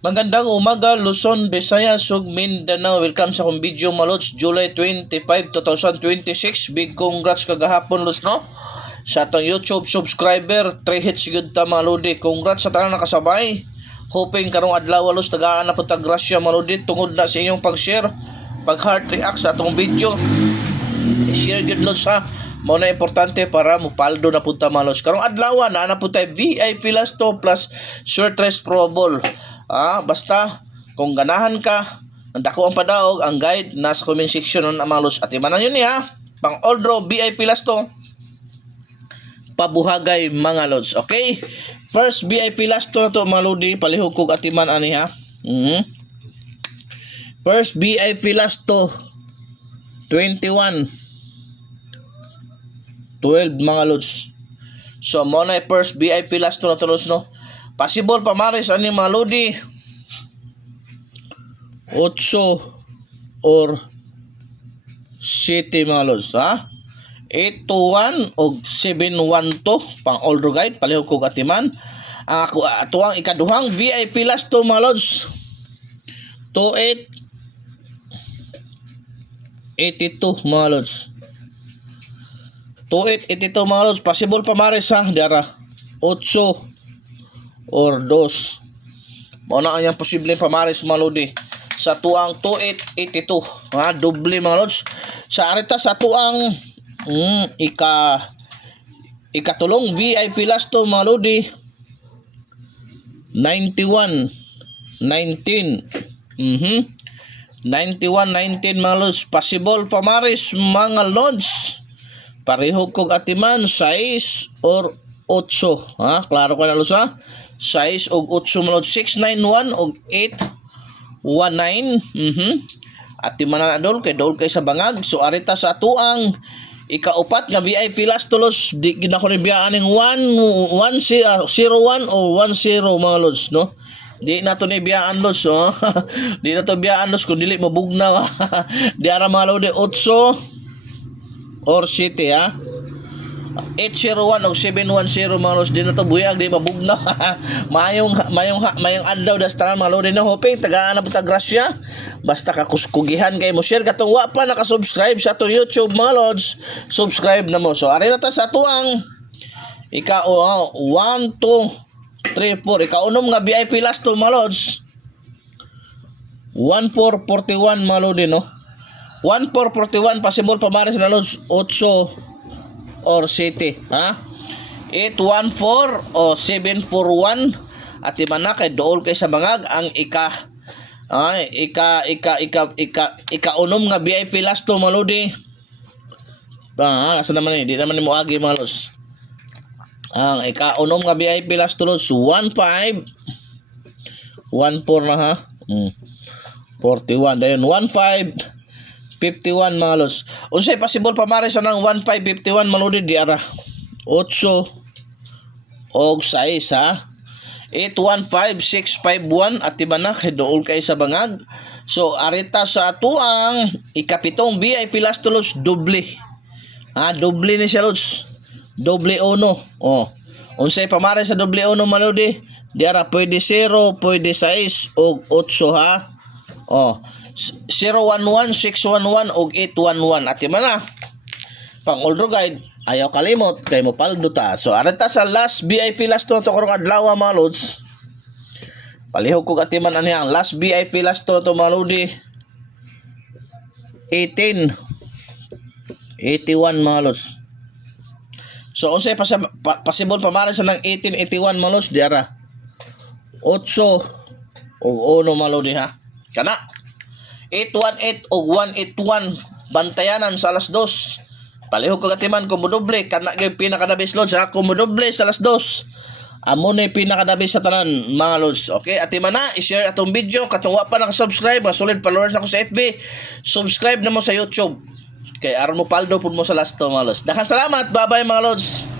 Magandang umaga, Luzon, Visayas, ug Mindanao. Welcome sa akong video, Malods, July 25, 2026. Big congrats kagahapon, Luz, no? Sa atong YouTube subscriber, 3 hits good ta, Maludi. Congrats sa tanang nakasabay. Hoping karong adlaw, Luz, tagaan na po ta grasya, Maludi. Tungod na sa inyong pag-share, pag-heart react sa atong video. Share good, Luz, ha? Mao na importante para mupaldo na punta, Malos. Karong adlaw na po tayo VIP last to plus short race probable. Basta kung ganahan ka, dako ang padaog, ang guide nasa comment section ng Malos. At imanan yun pang all draw VIP last to pabuhagay mga lods. Okay? First VIP last to na to, mga lodi, palihog kog atiman ani First VIP last to 21 12 mga lods. So mo na first VIP last to na to, lods, no? Possible pa maris ani mga lodi 8 or 7 mga lods, 8 to 1 o 7 1 to pang all guide palihog kog atiman. Ako atuang ikaduhang VIP last to mga lods 28 82 mga lods. 28 82 mga lods. Possible pa maris diara 8 or 2. Mao na ang posible pamaris, mga lodi, sa tuang 2882. Doble mga lods. Sa arita sa tuang ikatulong VIP last to, mga lodi, 91 19. 91 19 mga lods. Possible pamaris, mga lods. Parehog kog atiman 6 or 8. Klaro ka na, lods, 6 og 8 mga lods. 691 og 819. Atiman na dol kay sa bangag. So arita sa atuang ikaupat nga VIP last to, lods. Di gina ko ni biyaan ning 01 o 10 mga lods, no? Di na to ni biyaan, lods, Di na to biyaan, lods, kung dili mabugnaw. Di ara mga lods 8 or 7, 801 o 710 mga lods. Di na to buyag, di mabugnaw. mayong adlaw das tanan, mga lods, no? Hoping tagaan na po ta grasya. Basta kakuskugihan kay mo share katong wa pa naka-subscribe sa atong YouTube, mga lods. Subscribe na mo. So ari na ta sa tuang 1 2 3 4 ikaunom nga VIP last to, mga lods. 1441 mga lods, no? 1441 possible pamaris na, lods. 8 or 7, 814 o 741. At iba na kay dool kay sa bangag ang ikaunom nga VIP last to, mga lodi. Nasa naman di naman mo agi, mga lods. Ang ikaunom nga VIP last to, lods, 15 14 na, 41 dayon 15 51 mga lods. Unsay possible pamaris ng 1551, mga lodi, di ara 8 og 6, 815651. at iba na kay dool kay sa bangag. So arita sa atuang ikapitong VIP last to, lods, doble. Doble ni siya, lods. Doble uno. Unsay pamaris sa doble uno, mga lodi, di ara pwede 0, pwede 6 og 8, 011 611 og 811. At iba na pang all guide, ayaw kalimot kay mo paldo ta. So arita sa last VIP last to karong adlaw, mga lods. Palihog kog atiman ani ang last VIP last to mga lodi 1881 mga lods. So unsay possible pamaris ng 1881, mga lods, di ara 8 og 1, mga lodi, kana 818 o 181 bantayanan sa alas 2. Palihog ko katiman kung modoble kana gyud pinakadabis, lods, kung modoble sa alas 2 amo na pinakadabis sa tanan, mga lods. Okay, atiman na i-share atong video katong wa pa naka-subscribe, solid followers na ko sa FB, subscribe na mo sa YouTube kay aron mo paldo pud mo sa last to, mga lods. Daghang salamat, bye bye, mga lods.